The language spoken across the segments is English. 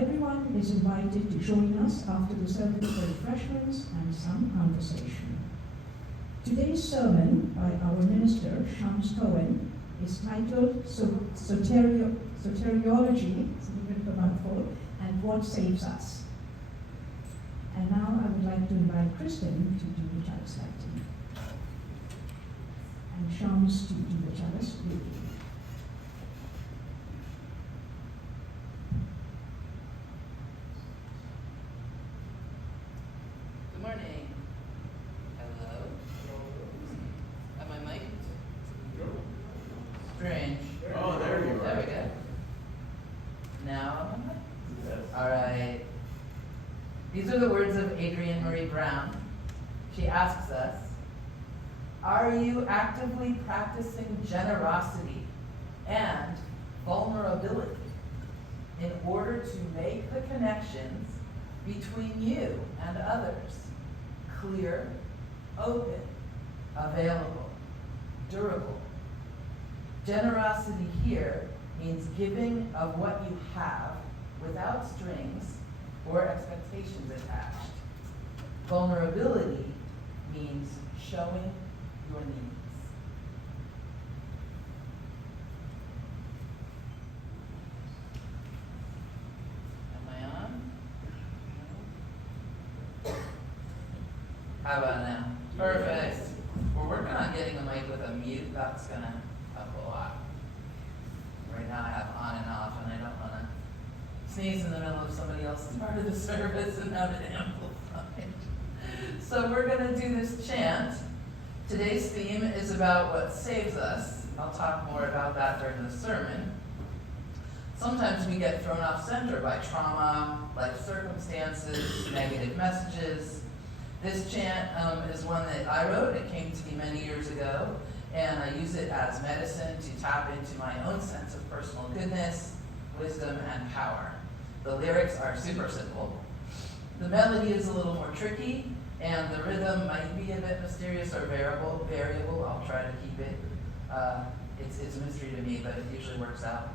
Everyone is invited to join us after the service for refreshments and some conversation. Today's sermon by our minister, Shams Cohen, is titled Soteriology, it's a little bit of a mouthful, and What Saves Us. And now I would like to invite Kristen to do the chalice lighting, and Shams to do the chalice reading. Good morning. Hello. Am I mic'd? Strange. Oh, there you are. There we go. Now I'm on mic? Yes. All right. These are the words of Adrienne Marie Brown. She asks us, are you actively practicing generosity and vulnerability in order to make the connections between you and others clear, open, available, durable? Generosity here means giving of what you have without strings or expectations attached. Vulnerability means showing your needs. Am I on? How about now? Perfect. We're working on getting a mic with a mute. That's gonna help a lot. Right now I have on and off, and I don't want to sneeze in the middle of somebody else's part of the service and have it amplified. So we're going to do this chant. Today's theme is about what saves us. I'll talk more about that during the sermon. Sometimes we get thrown off center by trauma, life circumstances, negative messages. This chant is one that I wrote. It came to me many years ago, and I use it as medicine to tap into my own sense of personal goodness, wisdom, and power. The lyrics are super simple. The melody is a little more tricky, and the rhythm might be a bit mysterious or variable. I'll try to keep it. It's a mystery to me, but it usually works out.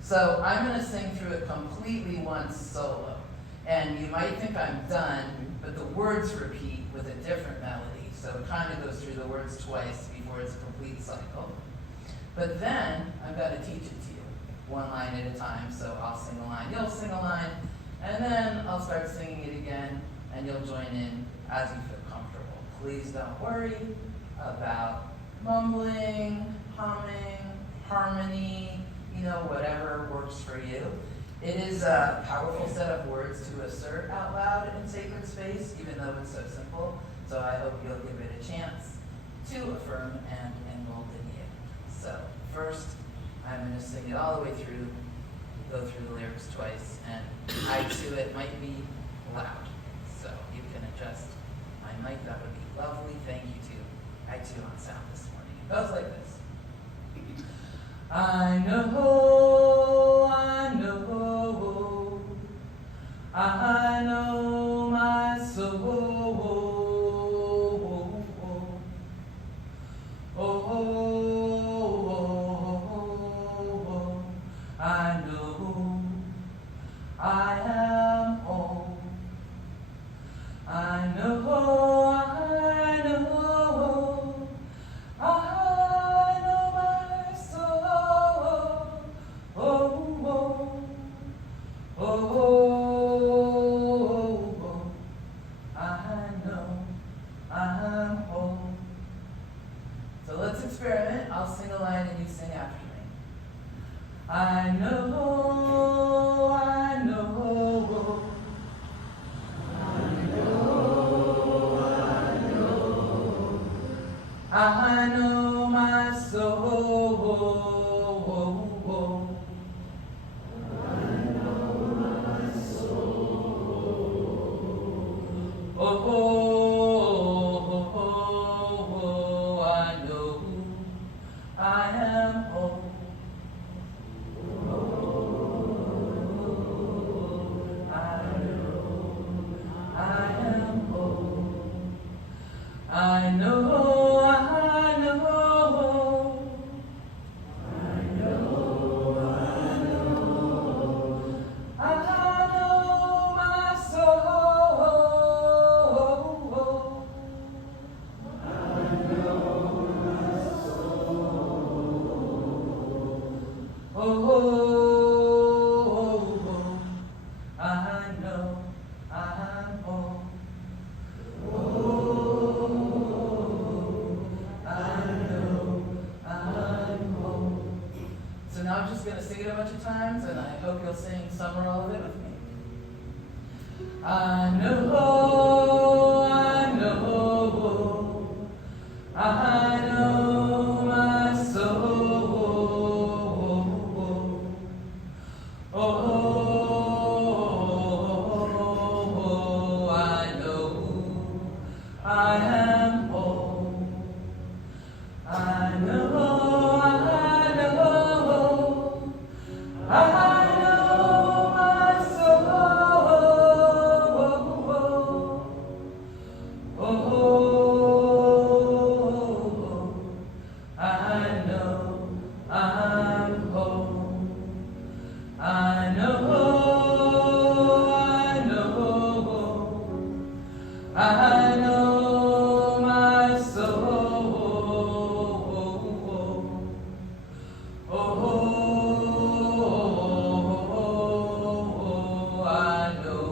So I'm going to sing through it completely once solo. And you might think I'm done, but the words repeat with a different melody. So it kind of goes through the words twice before it's a complete cycle. But then I'm going to teach it to you, one line at a time. So I'll sing a line, you'll sing a line, and then I'll start singing it again, and you'll join in as you feel comfortable. Please don't worry about mumbling, humming, harmony, whatever works for you. It is a powerful set of words to assert out loud in sacred space, even though it's so simple. So I hope you'll give it a chance to affirm and embolden you. So first, I'm going to sing it all the way through, go through the lyrics twice, and I to it might be loud. So you can adjust my mic, that would be lovely. Thank you to I2 on sound this morning. It goes like this. I know my soul. I know I am whole. I know my soul. I know I'm whole. So let's experiment. I'll sing a line and you sing after me. I know, I know. I know my soul. I know I am whole. I know, I know. I know it a bunch of times, and I hope you'll sing some or all of it with me. I know, I know, I know my soul. Oh, I know I am whole. I know, I know, I know my soul. Oh, I know I'm whole. I know, I know my soul. Oh, I know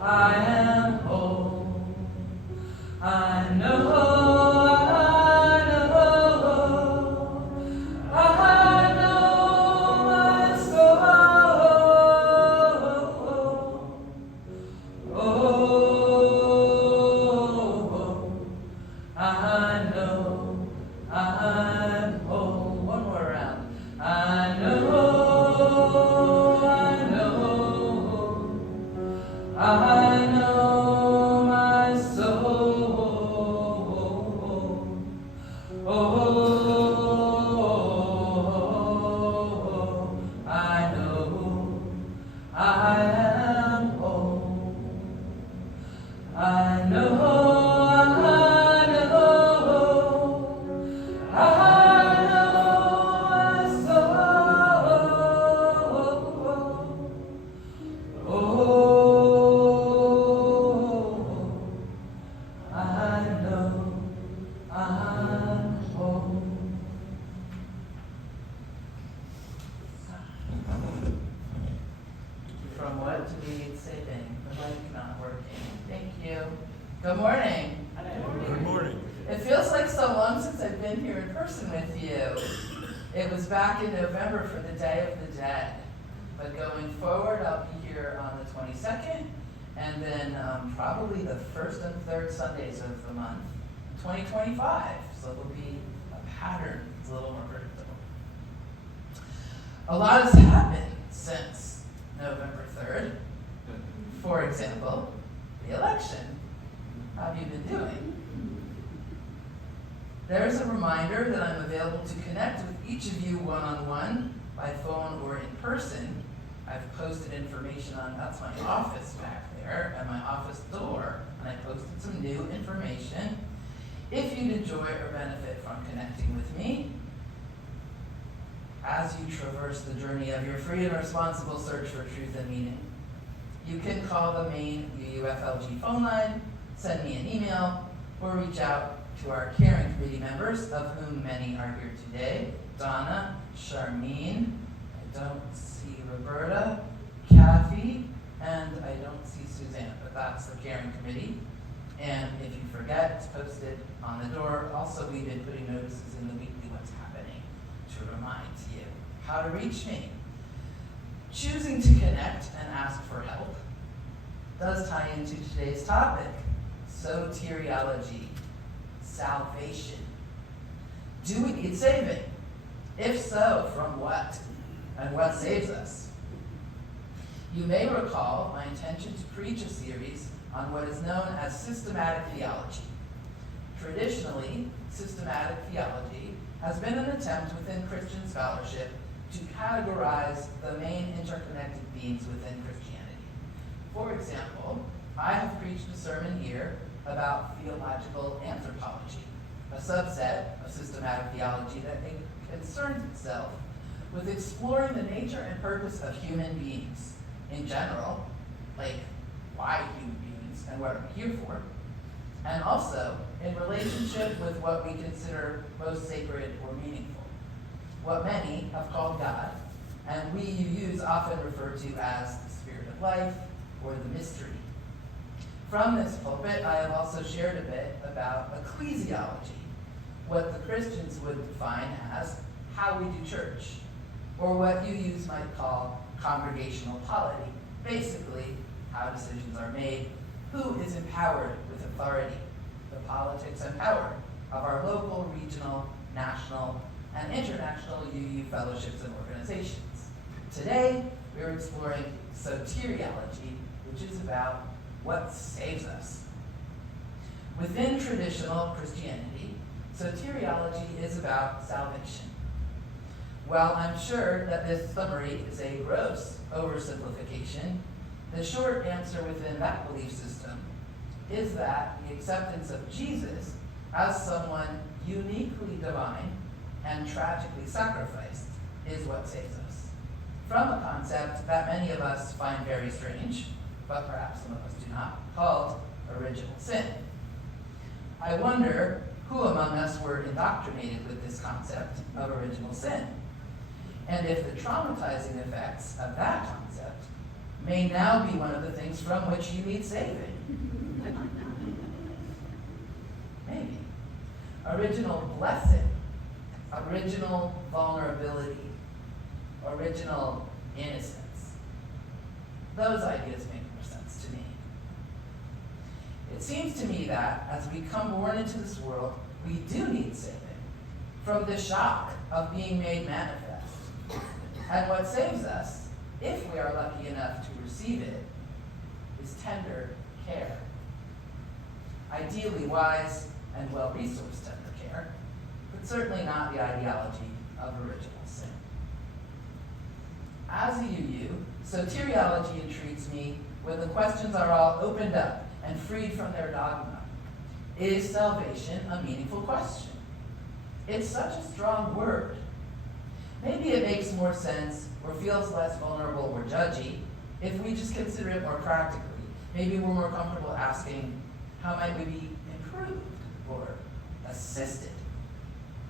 I am whole. I know, I know, I know my soul. Oh, I know I'm whole. One more round. I know, I know, I know my soul. Oh, I know I am whole. I know, I know, I know my soul. Oh, I know I'm whole. From what to be saving? The mic not working. Thank you. Good morning. Good morning. It feels like so long since I've been here in person with you. It was back in November for the Day of the Dead. But going forward, I'll be here on the 22nd, and then probably the first and third Sundays of the month, 2025. So there'll be a pattern. It's a little more predictable. A lot has happened since November 3rd. For example, the election. How have you been doing? There's a reminder that I'm available to connect with each of you one-on-one, by phone or in person. I've posted information on, that's my office back there, and my office door, and I posted some new information. If you'd enjoy or benefit from connecting with me, as you traverse the journey of your free and responsible search for truth and meaning, you can call the main UUFLG phone line, send me an email, or reach out to our caring committee members, of whom many are here today: Donna, Charmine, I don't see Roberta, Kathy, and I don't see Suzanne, but that's the caring committee. And if you forget, it's posted on the door. Also, we've been putting notices in the weekly what's happening to remind you how to reach me. Choosing to connect and ask for help does tie into today's topic: soteriology, salvation. Do we need saving? If so, from what? And what saves us? You may recall my intention to preach a series on what is known as systematic theology. Traditionally, systematic theology has been an attempt within Christian scholarship to categorize the main interconnected themes within Christianity. For example, I have preached a sermon here about theological anthropology, a subset of systematic theology that concerns itself with exploring the nature and purpose of human beings in general, like why human beings and what are we here for, and also in relationship with what we consider most sacred or meaningful, what many have called God, and we UUs often refer to as the spirit of life or the mystery. From this pulpit, I have also shared a bit about ecclesiology, what the Christians would define as how we do church. or what UUs might call congregational polity, basically how decisions are made, who is empowered with authority, the politics and power of our local, regional, national, and international UU fellowships and organizations. Today, we're exploring soteriology, which is about what saves us. Within traditional Christianity, soteriology is about salvation. While I'm sure that this summary is a gross oversimplification, the short answer within that belief system is that the acceptance of Jesus as someone uniquely divine and tragically sacrificed is what saves us from a concept that many of us find very strange, but perhaps some of us do not, called original sin. I wonder who among us were indoctrinated with this concept of original sin, and if the traumatizing effects of that concept may now be one of the things from which you need saving. Maybe. Original blessing, original vulnerability, original innocence. Those ideas make more sense to me. It seems to me that as we come born into this world, we do need saving from the shock of being made manifest. And what saves us, if we are lucky enough to receive it, is tender care. Ideally wise and well-resourced tender care, but certainly not the ideology of original sin. As a UU, soteriology intrigues me when the questions are all opened up and freed from their dogma. Is salvation a meaningful question? It's such a strong word. Maybe it makes more sense or feels less vulnerable or judgy if we just consider it more practically. Maybe we're more comfortable asking, how might we be improved or assisted?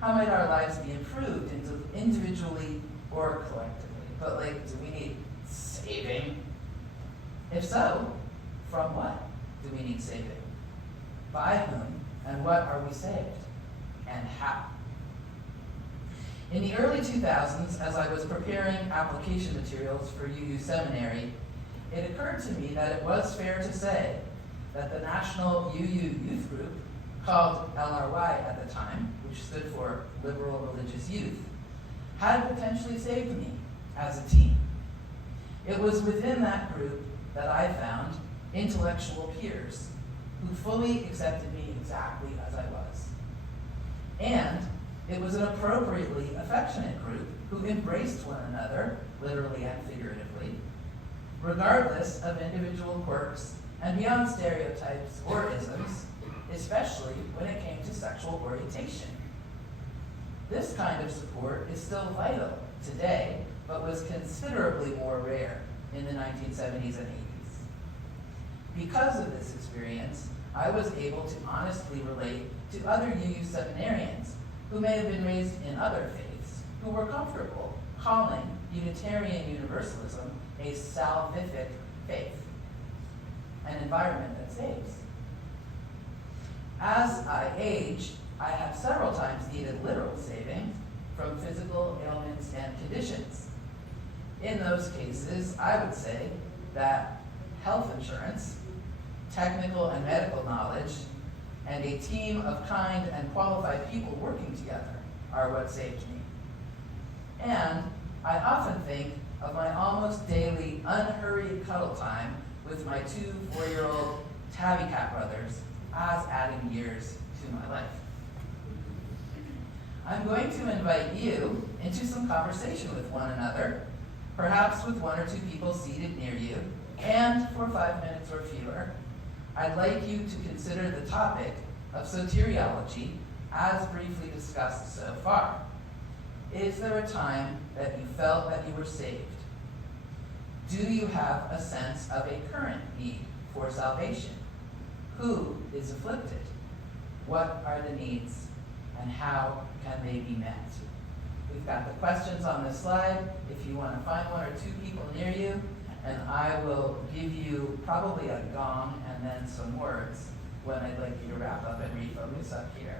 How might our lives be improved individually or collectively? But do we need saving? If so, from what do we need saving? By whom and what are we saved? And how? In the early 2000s, as I was preparing application materials for UU Seminary, it occurred to me that it was fair to say that the National UU Youth Group, called LRY at the time, which stood for Liberal Religious Youth, had potentially saved me as a teen. It was within that group that I found intellectual peers who fully accepted me exactly as I was. And it was an appropriately affectionate group who embraced one another, literally and figuratively, regardless of individual quirks and beyond stereotypes or isms, especially when it came to sexual orientation. This kind of support is still vital today, but was considerably more rare in the 1970s and 80s. Because of this experience, I was able to honestly relate to other UU seminarians who may have been raised in other faiths, who were comfortable calling Unitarian Universalism a salvific faith, an environment that saves. As I age, I have several times needed literal saving from physical ailments and conditions. In those cases, I would say that health insurance, technical and medical knowledge, and a team of kind and qualified people working together are what saved me. And I often think of my almost daily unhurried cuddle time with my 2 4-year-old tabby cat brothers as adding years to my life. I'm going to invite you into some conversation with one another, perhaps with 1 or 2 people seated near you, and for 5 minutes or fewer, I'd like you to consider the topic of soteriology as briefly discussed so far. Is there a time that you felt that you were saved? Do you have a sense of a current need for salvation? Who is afflicted? What are the needs? And how can they be met? We've got the questions on this slide. If you want to find 1 or 2 people near you, and I will give you probably a gong and then some words when I'd like you to wrap up and refocus up here.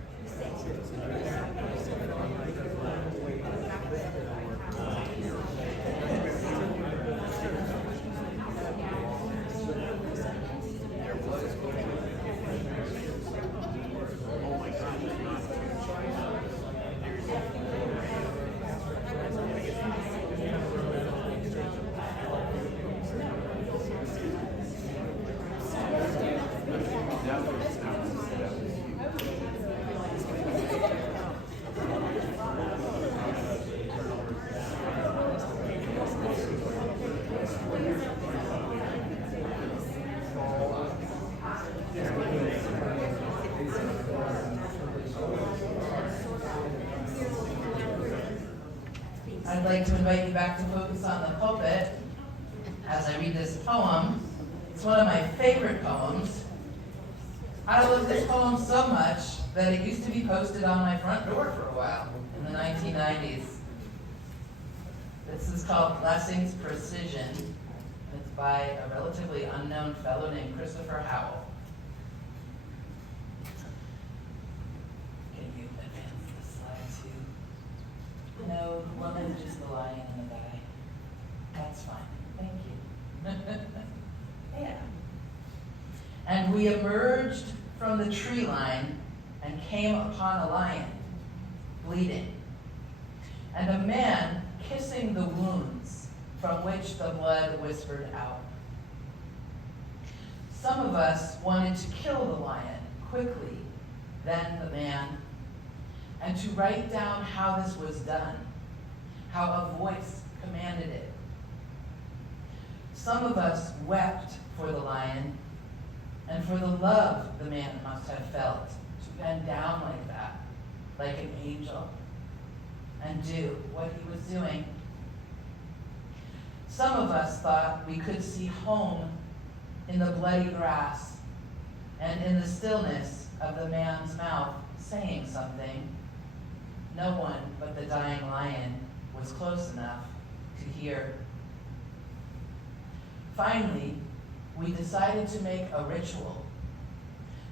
I'd like to invite you back to focus on the pulpit as I read this poem. It's one of my favorite poems. I love this poem so much that it used to be posted on my front door for a while in the 1990s. This is called Blessing's Precision, and it's by a relatively unknown fellow named Christopher Howell. Can you advance the slide too? No, the woman, just the lion and the guy. That's fine. Thank you. Yeah. And we emerged from the tree line and came upon a lion, bleeding, and a man kissing the wounds from which the blood whispered out. Some of us wanted to kill the lion quickly, then the man, and to write down how this was done, how a voice commanded it. Some of us wept for the lion and for the love the man must have felt to bend down like that, like an angel, and do what he was doing. Some of us thought we could see home in the bloody grass and in the stillness of the man's mouth saying something. No one but the dying lion was close enough to hear. Finally, we decided to make a ritual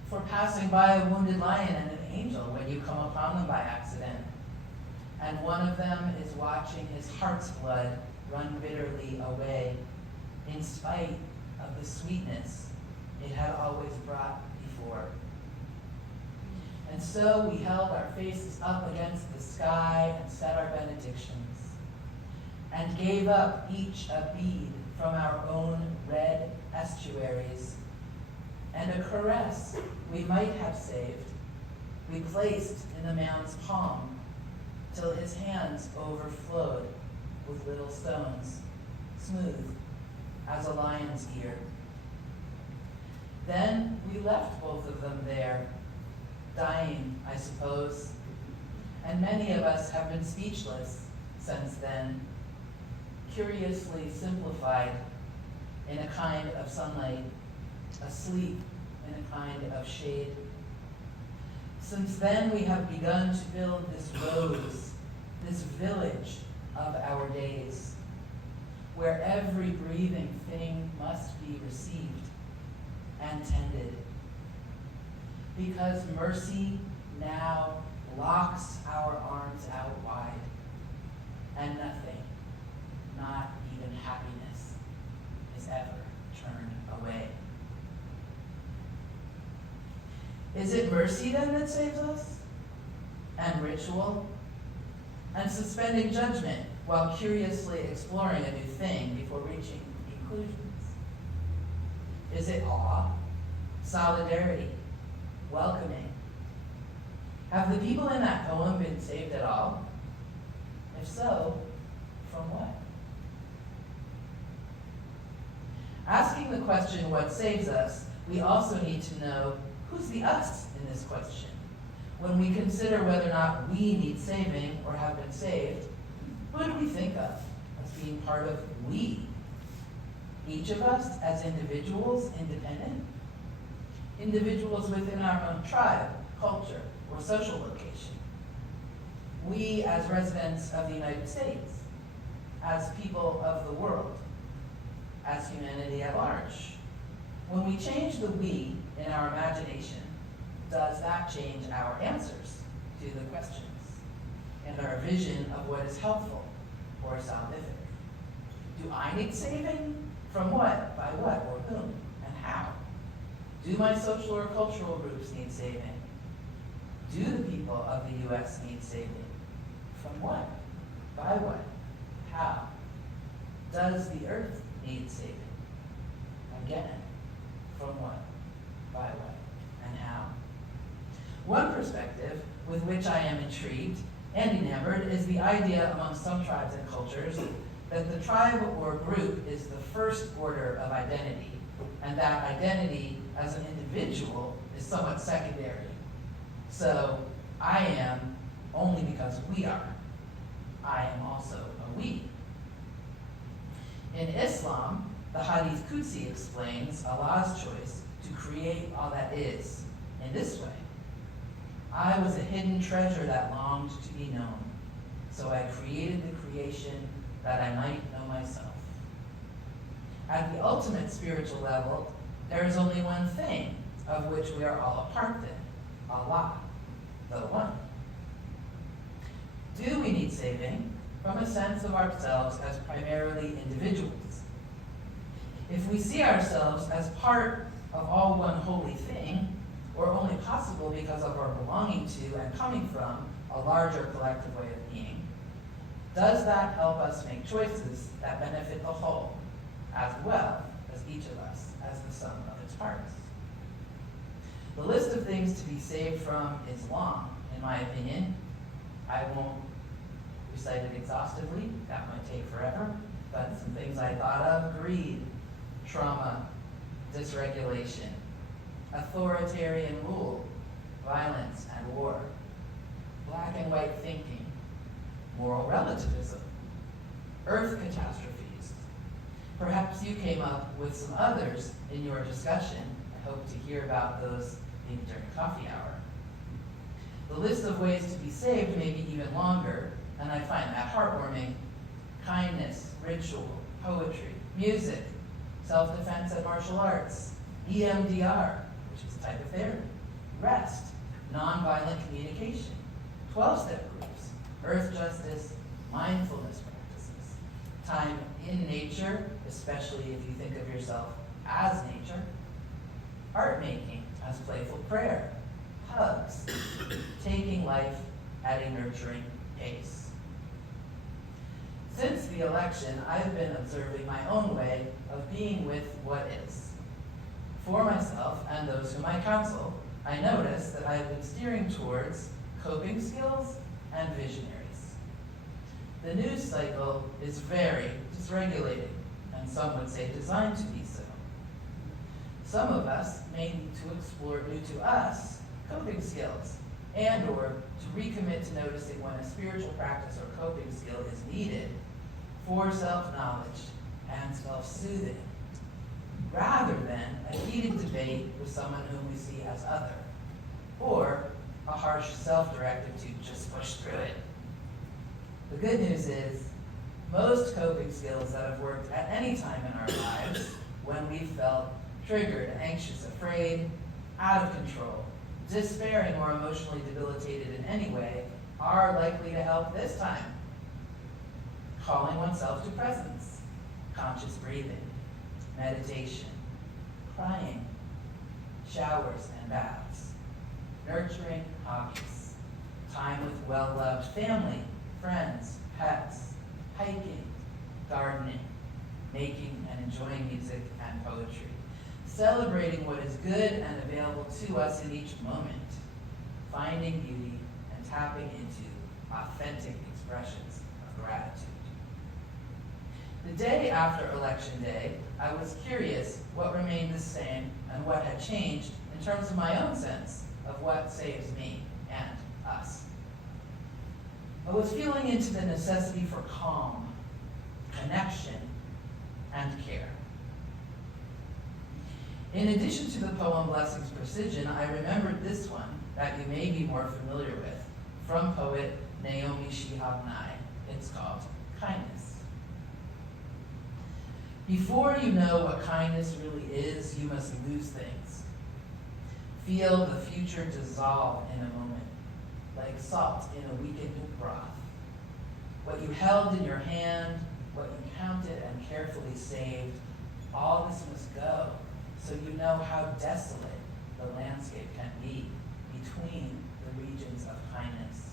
for passing by a wounded lion and an angel when you come upon them by accident. And one of them is watching his heart's blood run bitterly away in spite of the sweetness it had always brought before. And so we held our faces up against the sky and said our benedictions, and gave up each a bead from our own red estuaries, and a caress we might have saved, we placed in the man's palm, till his hands overflowed with little stones, smooth as a lion's ear. Then we left both of them there, dying, I suppose, and many of us have been speechless since then, curiously simplified in a kind of sunlight, asleep in a kind of shade. Since then, we have begun to build this rose, this village of our days, where every breathing thing must be received and tended. Because mercy now locks our arms out wide, and nothing, not even happiness, is ever turned away. Is it mercy then that saves us? And ritual? And suspending judgment while curiously exploring a new thing before reaching conclusions? Is it awe, solidarity, welcoming? Have the people in that poem been saved at all? If so, from what? Asking the question, what saves us, we also need to know who's the us in this question. When we consider whether or not we need saving or have been saved, who do we think of as being part of we? Each of us as individuals, independent? Individuals within our own tribe, culture, or social location? We as residents of the United States, as people of the world, as humanity at large? When we change the we in our imagination, does that change our answers to the questions and our vision of what is helpful or salvific? Do I need saving? From what, by what, or whom, and how? Do my social or cultural groups need saving? Do the people of the U.S. need saving? From what, by what, how? Does the earth need saving? Again, from what, by what, and how? One perspective with which I am intrigued and enamored is the idea among some tribes and cultures that the tribe or group is the first order of identity, and that identity as an individual is somewhat secondary. So I am only because we are. I am also a we. In Islam, the Hadith Qudsi explains Allah's choice to create all that is in this way. I was a hidden treasure that longed to be known, so I created the creation that I might know myself. At the ultimate spiritual level, there is only one thing of which we are all a part then, Allah, the One. Do we need saving? From a sense of ourselves as primarily individuals. If we see ourselves as part of all one holy thing, or only possible because of our belonging to and coming from a larger collective way of being, does that help us make choices that benefit the whole, as well as each of us as the sum of its parts? The list of things to be saved from is long, in my opinion. I won't recite it exhaustively, that might take forever, but some things I thought of: greed, trauma, dysregulation, authoritarian rule, violence and war, black and white thinking, moral relativism, earth catastrophes. Perhaps you came up with some others in your discussion. I hope to hear about those maybe during coffee hour. The list of ways to be saved may be even longer, and I find that heartwarming. Kindness, ritual, poetry, music, self-defense and martial arts, EMDR, which is a type of therapy, rest, nonviolent communication, 12-step groups, earth justice, mindfulness practices, time in nature, especially if you think of yourself as nature, art making as playful prayer, hugs, taking life at a nurturing pace. Since the election, I've been observing my own way of being with what is. For myself and those whom I counsel, I notice that I have been steering towards coping skills and visionaries. The news cycle is very dysregulated, and some would say designed to be so. Some of us may need to explore new to us coping skills, and or to recommit to noticing when a spiritual practice or coping skill is needed for self-knowledge and self-soothing, rather than a heated debate with someone whom we see as other, or a harsh self-directive to just push through it. The good news is, most coping skills that have worked at any time in our lives, when we felt triggered, anxious, afraid, out of control, despairing, or emotionally debilitated in any way, are likely to help this time. Calling oneself to presence, conscious breathing, meditation, crying, showers and baths, nurturing hobbies, time with well-loved family, friends, pets, hiking, gardening, making and enjoying music and poetry, celebrating what is good and available to us in each moment, finding beauty and tapping into authentic expressions of gratitude. The day after Election Day, I was curious what remained the same and what had changed in terms of my own sense of what saves me and us. I was feeling into the necessity for calm, connection, and care. In addition to the poem Blessing's Precision, I remembered this one that you may be more familiar with, from poet Naomi Shihab Nye. It's called Kindness. Before you know what kindness really is, you must lose things. Feel the future dissolve in a moment, like salt in a weakened broth. What you held in your hand, what you counted and carefully saved, all this must go, so you know how desolate the landscape can be between the regions of kindness.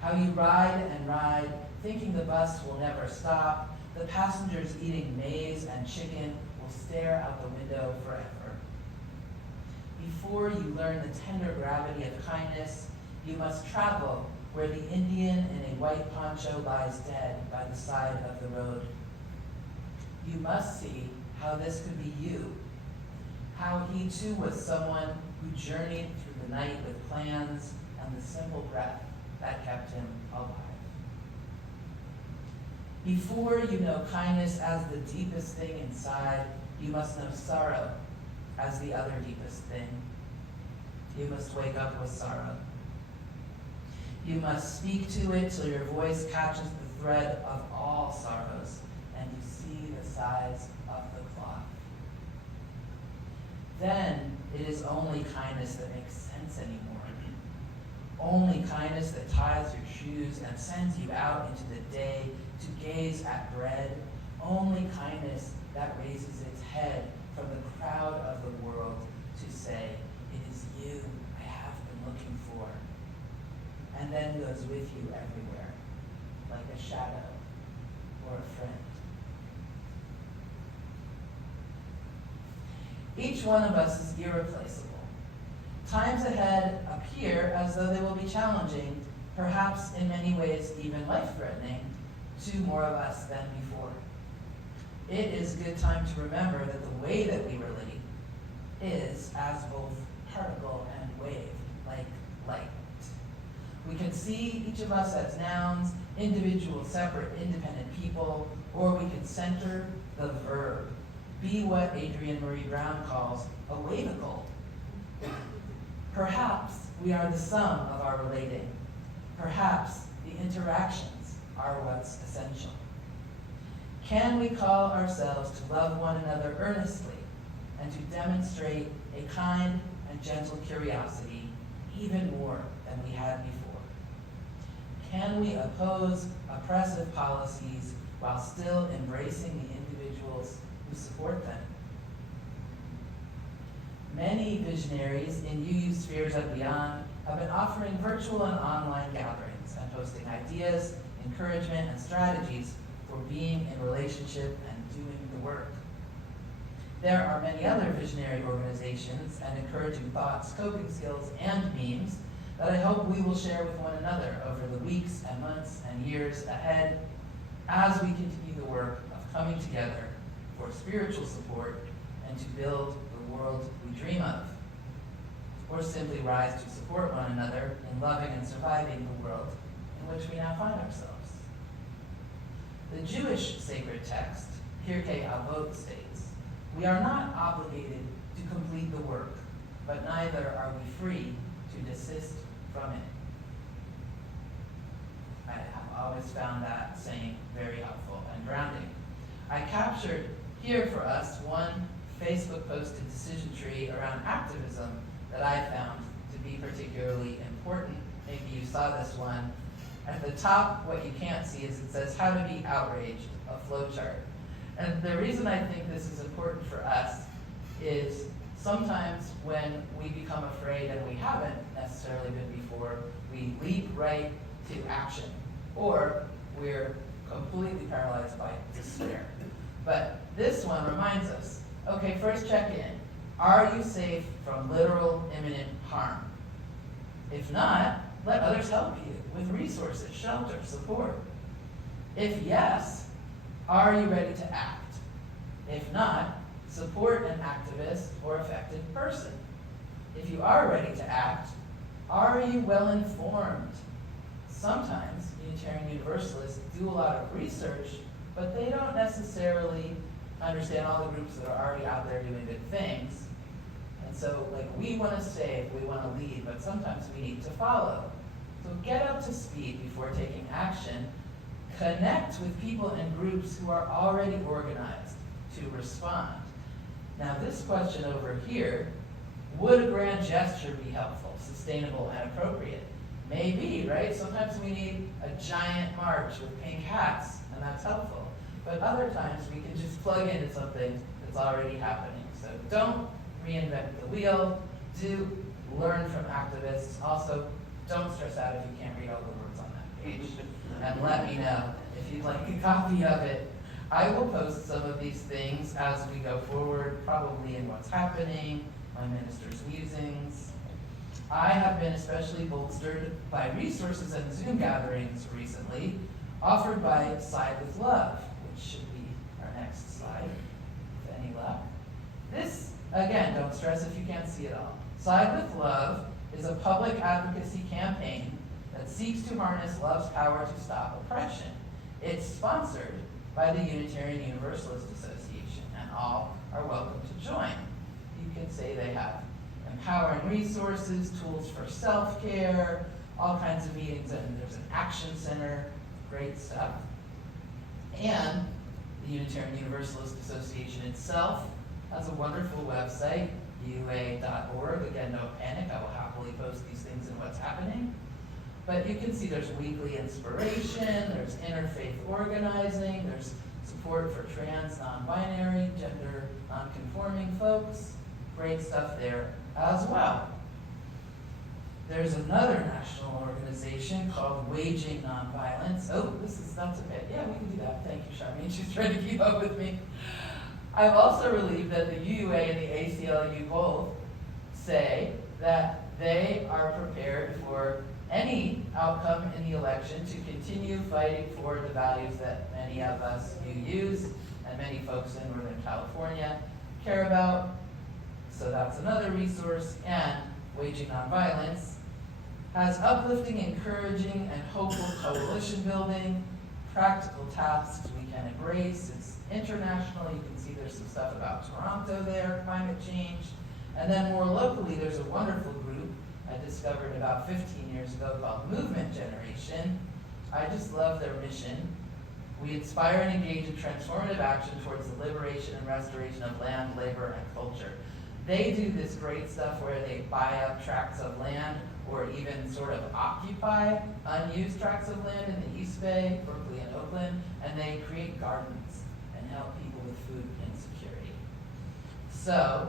How you ride and ride, thinking the bus will never stop, the passengers eating maize and chicken will stare out the window forever. Before you learn the tender gravity of kindness, you must travel where the Indian in a white poncho lies dead by the side of the road. You must see how this could be you, how he too was someone who journeyed through the night with plans and the simple breath that kept him alive. Before you know kindness as the deepest thing inside, you must know sorrow as the other deepest thing. You must wake up with sorrow. You must speak to it till your voice catches the thread of all sorrows and you see the size of the cloth. Then it is only kindness that makes sense anymore. Only kindness that ties your shoes and sends you out into the day to gaze at bread. Only kindness that raises its head from the crowd of the world to say, it is you I have been looking for. And then goes with you everywhere, like a shadow or a friend. Each one of us is irreplaceable. Times ahead appear as though they will be challenging, perhaps in many ways even life-threatening, to more of us than before. It is a good time to remember that the way that we relate is as both particle and wave, like light. We can see each of us as nouns, individual, separate, independent people, or we can center the verb, be what Adrienne Marie Brown calls a wavicle. Perhaps we are the sum of our relating. Perhaps the interactions are what's essential. Can we call ourselves to love one another earnestly and to demonstrate a kind and gentle curiosity even more than we had before? Can we oppose oppressive policies while still embracing the individuals who support them? Many visionaries in UU spheres and beyond have been offering virtual and online gatherings and posting ideas, encouragement, and strategies for being in relationship and doing the work. There are many other visionary organizations and encouraging thoughts, coping skills, and memes that I hope we will share with one another over the weeks and months and years ahead as we continue the work of coming together for spiritual support and to build the world we dream of, or simply rise to support one another in loving and surviving the world in which we now find ourselves. The Jewish sacred text, Pirkei Avot, states, "We are not obligated to complete the work, but neither are we free to desist from it." I have always found that saying very helpful and grounding. I captured here for us one Facebook posted decision tree around activism that I found to be particularly important. Maybe you saw this one. At the top, what you can't see is it says how to be outraged, a flowchart. And the reason I think this is important for us is sometimes when we become afraid, and we haven't necessarily been before, we leap right to action, or we're completely paralyzed by despair. But this one reminds us, okay, first check in. Are you safe from literal imminent harm? If not, let others help you with resources, shelter, support. If yes, are you ready to act? If not, support an activist or affected person. If you are ready to act, are you well informed? Sometimes Unitarian Universalists do a lot of research, but they don't necessarily understand all the groups that are already out there doing good things. And so, we want to save, we want to lead, but sometimes we need to follow. So get up to speed before taking action. Connect with people and groups who are already organized to respond. Now this question over here, would a grand gesture be helpful, sustainable, and appropriate? Maybe, right? Sometimes we need a giant march with pink hats, and that's helpful. But other times we can just plug into something that's already happening. So don't reinvent the wheel. Do learn from activists. Also, don't stress out if you can't read all the words on that page. And let me know if you'd like a copy of it. I will post some of these things as we go forward, probably in what's happening, my minister's musings. I have been especially bolstered by resources and Zoom gatherings recently offered by Side with Love, which should be our next slide, with any luck. This, again, don't stress if you can't see it all. Side with Love is a public advocacy campaign that seeks to harness love's power to stop oppression. It's sponsored by the Unitarian Universalist Association, and all are welcome to join. You can say they have empowering resources, tools for self-care, all kinds of meetings, and there's an action center, great stuff. And the Unitarian Universalist Association itself has a wonderful website, ua.org. Again, no panic, I will happily post these things and what's happening. But you can see there's weekly inspiration, there's interfaith organizing, there's support for trans, non-binary, gender non-conforming folks. Great stuff there as well. There's another national organization called Waging Nonviolence. Oh, that's okay. Yeah, we can do that. Thank you, Charmaine. She's trying to keep up with me. I'm also relieved that the UUA and the ACLU both say that they are prepared for any outcome in the election to continue fighting for the values that many of us use and many folks in Northern California care about. So that's another resource. And Waging Nonviolence has uplifting, encouraging, and hopeful coalition building, practical tasks we can embrace. It's international. You can see there's some stuff about Toronto there, climate change. And then more locally, there's a wonderful group I discovered about 15 years ago called Movement Generation. I just love their mission. We inspire and engage in transformative action towards the liberation and restoration of land, labor, and culture. They do this great stuff where they buy up tracts of land or even sort of occupy unused tracts of land in the East Bay, Berkeley, and Oakland, and they create gardens and help people with food insecurity. So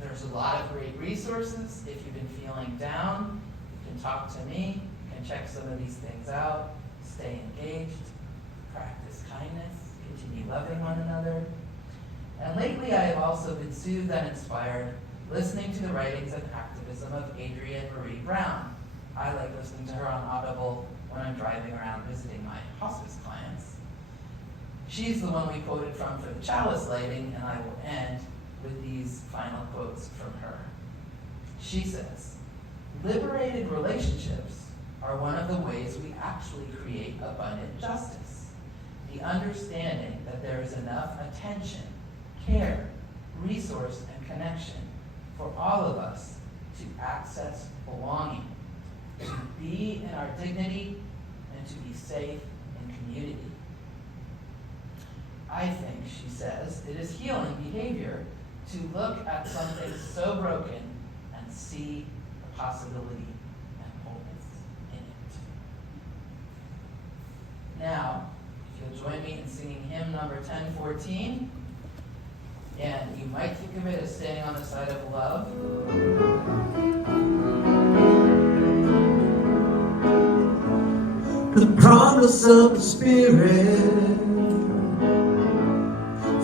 there's a lot of great resources. If you've been feeling down, you can talk to me, you can check some of these things out, stay engaged, practice kindness, continue loving one another. And lately I have also been soothed and inspired listening to the writings and activism of Adrienne Marie Brown. I like listening to her on Audible when I'm driving around visiting my hospice clients. She's the one we quoted from for the chalice lighting, and I will end with these final quotes from her. She says, "Liberated relationships are one of the ways we actually create abundant justice. The understanding that there is enough attention, care, resource, and connection for all of us to access belonging, to be in our dignity, and to be safe in community. I think," she says, "it is healing behavior to look at something so broken and see the possibility and wholeness in it." Now, if you'll join me in singing hymn number 1014, and you might think of it as staying on the side of love. The promise of the Spirit,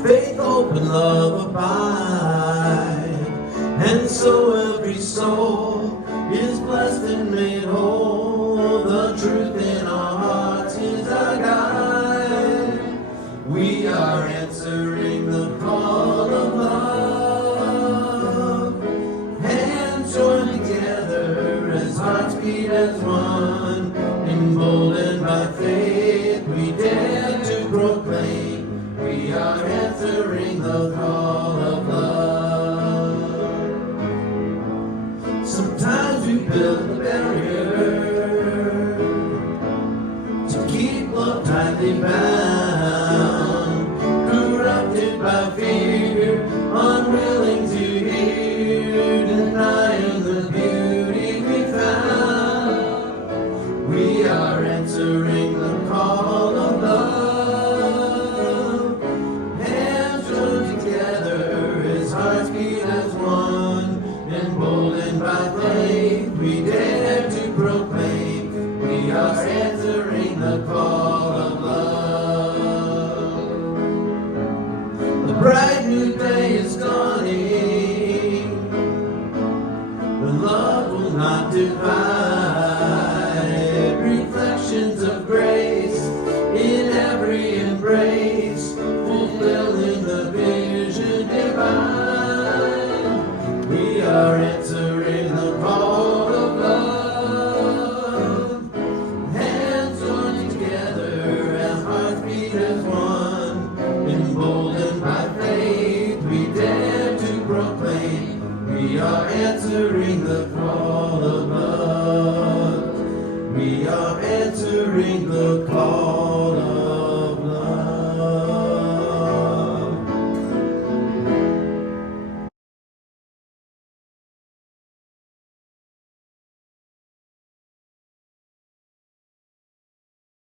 faith, hope, and love abide, and so every soul is blessed and made whole. The truth in our hearts is our guide. We are answering the call of love, hands joined together as hearts beat as one. Emboldened by faith, we dare to proclaim we are answering the call of love. Sometimes we build a barrier to keep love tightly bound, corrupted by fear, unwilling to hear, denying the beauty we found. We are answering the call of love, hands joined together as hearts beat as one. Emboldened by faith, we dare to proclaim we are answering the call of love. not divide. Reflections of grace in every embrace, fulfilling the vision divine. We are answering the call of love, hands joining together as hearts beat as one. Emboldened by faith, we dare to proclaim, we are answering the call of love. We are answering